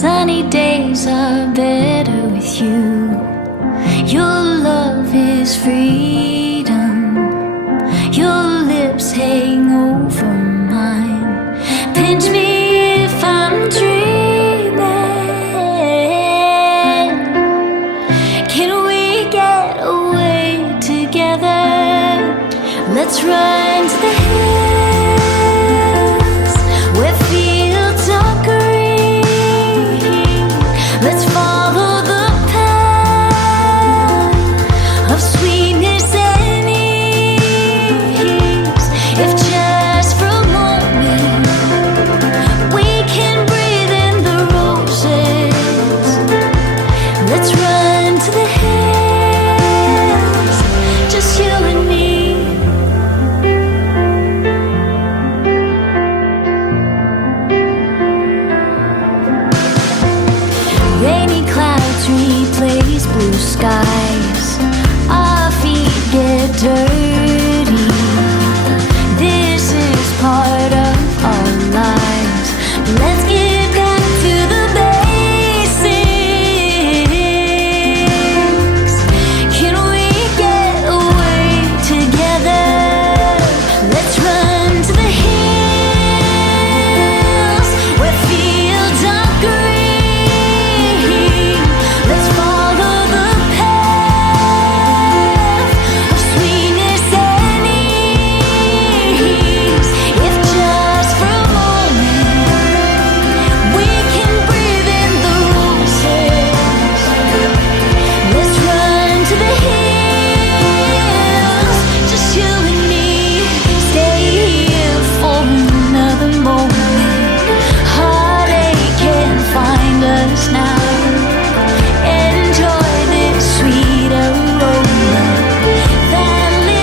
Sunny days are better with you. Your love is freedom. Your lips hang over mine. Pinch me if I'm dreaming. Can we get away together? Let's run to the hills where fields are green. Let's follow the path of sweetness and ease. If just for a moment we can breathe in the roses, let's run to the hills, just you and me. Rainy clouds replace blue skies. Our feet get dirty. This is part of our lives. Let's get back to the basics. Can we get away together? Let's run to the hills where fields are green. Let's follow the path of sweetness and ease. If just for a moment we can breathe in the roses, let's run to the hills, just you and me. Stay here for another moment. Heartache can't find us now.